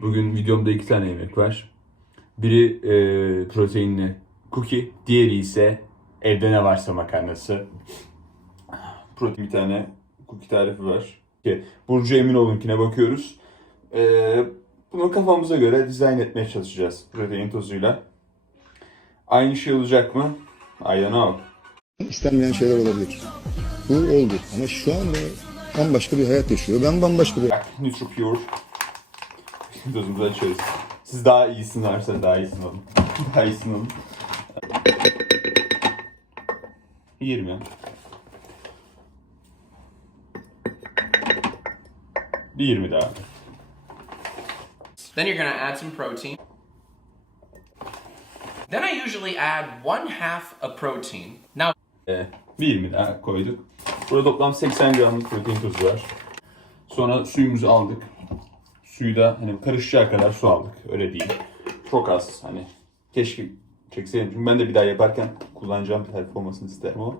Bugün videomda iki tane yemek var. Biri e, proteinli cookie, diğeri ise evde ne varsa makarnası. Protein bir tane cookie tarifi var. Ki Burcu Eminoğlu'nkine bakıyoruz. E, bunu kafamıza göre dizayn etmeye çalışacağız protein tozuyla. Aynı şey olacak mı? I don't know. İstenmeyen şeyler olabilir. Bu oldu ama şu anda bambaşka bir hayat yaşıyor. Ben bambaşka bir Bak, NutriPure. Tozumuzu açıyoruz. Siz daha iyisin varsa daha iyisin olun. daha iyisin olun. 20. Bir 20 daha. Then you're gonna add some protein. Then I usually add one half a protein. Now, Ee, bir 20 daha koyduk. Burada toplam 80 gramlık protein tozu var. Sonra suyumuzu aldık. Suyu da hani karışacağı kadar su aldık. Öyle değil. Çok az hani. Keşke çekseydim. Çünkü ben de bir daha yaparken kullanacağım bir tarif olmasını isterim ama.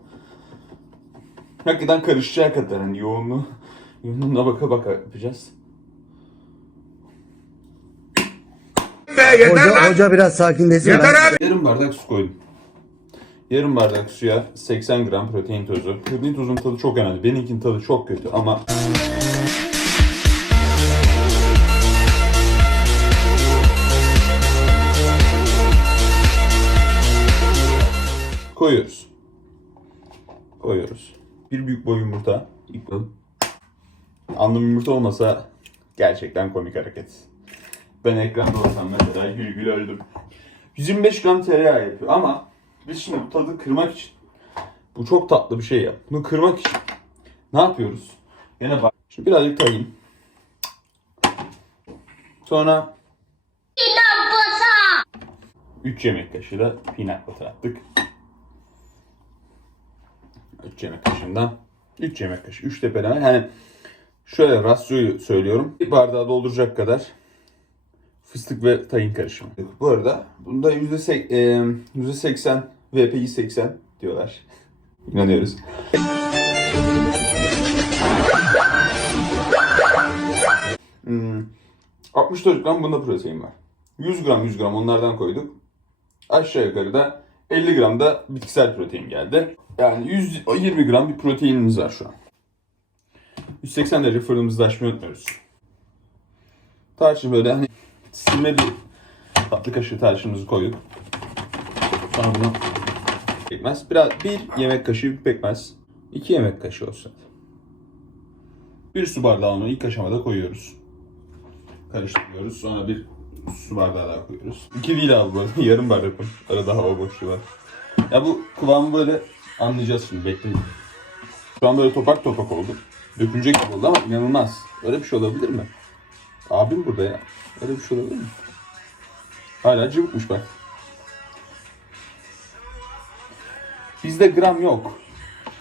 Hakikaten karışacağı kadar hani yoğunluğu yoğunluğuna baka baka yapacağız. Hoca, hoca biraz sakinleşsin. Ben- Yarım bardak su koydum. Yarım bardak suya 80 gram protein tozu. Protein tozunun tadı çok önemli. Benimkinin tadı çok kötü ama koyuyoruz. Koyuyoruz. Bir büyük boy yumurta. Yıkalım. Anlam yumurta olmasa gerçekten komik hareket. Ben ekranda olsam mesela gül gül öldüm. 125 gram tereyağı yapıyor ama biz şimdi bu tadı kırmak için bu çok tatlı bir şey ya. Bunu kırmak için ne yapıyoruz? Yine bak. Şimdi birazcık tayin. Sonra 3 yemek kaşığı da peanut butter attık. 3 yemek kaşığından 3 yemek kaşığı. 3 tepeleme. Yani şöyle rasyoyu söylüyorum. Bir bardağı dolduracak kadar fıstık ve tahin karışımı. Bu arada bunda %80, e, %80 VPI 80 diyorlar. İnanıyoruz. Hmm, 64 gram bunda protein var. 100 gram 100 gram onlardan koyduk. Aşağı yukarı da 50 gram da bitkisel protein geldi. Yani 120 gram bir proteinimiz var şu an. 180 derece fırınımızda açmayı unutmuyoruz. Tarçın böyle hani silme bir tatlı kaşığı tarçınımızı koyduk. Sonra bunu pekmez. Biraz bir yemek kaşığı pekmez. iki yemek kaşığı olsun. Bir su bardağı onu ilk aşamada koyuyoruz. Karıştırıyoruz. Sonra bir su bardağı koyuyoruz. İki değil abi bu. Yarım bardak koy. Arada hava boşluğu var. Ya bu kıvamı böyle anlayacağız şimdi. Bekleyin. Şu an böyle topak topak oldu. Dökülecek gibi oldu ama inanılmaz. Öyle bir şey olabilir mi? Abim burada ya. Öyle bir şey olabilir mi? Hala cıvıkmış bak. Bizde gram yok.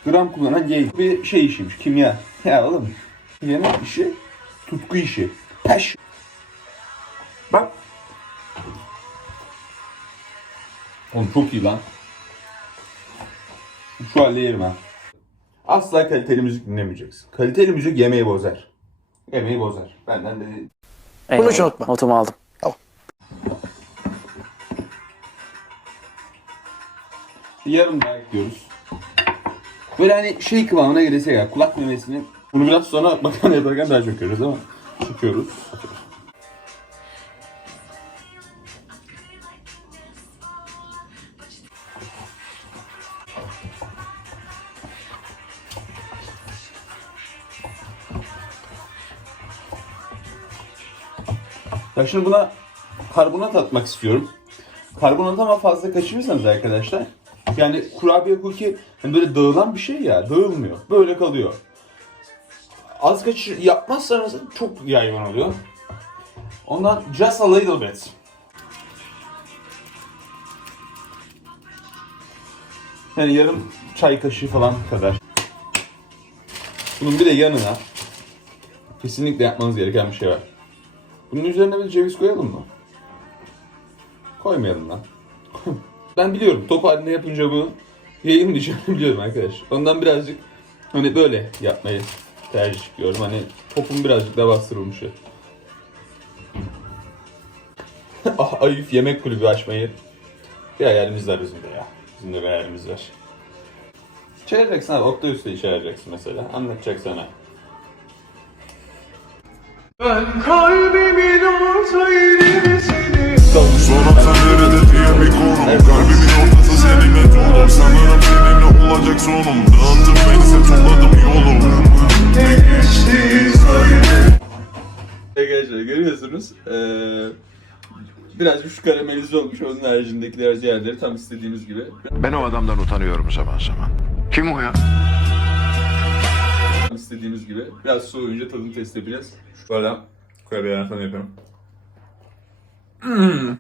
Gram kullanan gay. Bir şey işiymiş, kimya. Ya oğlum, yemek işi, tutku işi. Peş. Bak. Oğlum çok iyi lan. Şu halde yerim ha. Asla kaliteli müzik dinlemeyeceksin. Kaliteli müzik yemeği bozar. Yemeği bozar. Benden de Bunu hiç unutma. Notumu aldım. Yarım daha ekliyoruz. Böyle hani şey kıvamına gelirse ya kulak memesini bunu biraz sonra makarna yaparken daha çok görüyoruz ama çıkıyoruz. Ya şimdi buna karbonat atmak istiyorum. Karbonat ama fazla kaçırırsanız arkadaşlar yani kurabiye cookie hani böyle dağılan bir şey ya dağılmıyor. Böyle kalıyor. Az kaçır yapmazsanız çok yayvan oluyor. Ondan just a little bit. Yani yarım çay kaşığı falan kadar. Bunun bir de yanına kesinlikle yapmanız gereken bir şey var. Bunun üzerine bir ceviz koyalım mı? Koymayalım lan. ben biliyorum top halinde yapınca bunu yayınlayacağımı biliyorum arkadaş. Ondan birazcık hani böyle yapmayı tercih ediyorum. Hani topun birazcık daha bastırılmışı. Ah, Ayıf yemek kulübü açmayı bir hayalimiz var bizim de ya. Bizim de bir hayalimiz var. Çağıracaksın abi. Oktay Usta'yı çağıracaksın mesela. Anlatacak sana. Sorarsan nerede diye bir konum Kalbimin ortası seninle dolu Sanırım seninle olacak sonum Dağıttın beni sen topladım yolum Arkadaşlar görüyorsunuz. Ee, birazcık şu karamelize olmuş. Onun haricindekiler diğerleri tam istediğimiz gibi. Ben o adamdan utanıyorum zaman zaman. Kim o ya? İstediğimiz gibi. Biraz soğuyunca tadını test edeceğiz. Böyle kurabiyeler falan yapıyorum. Hmm.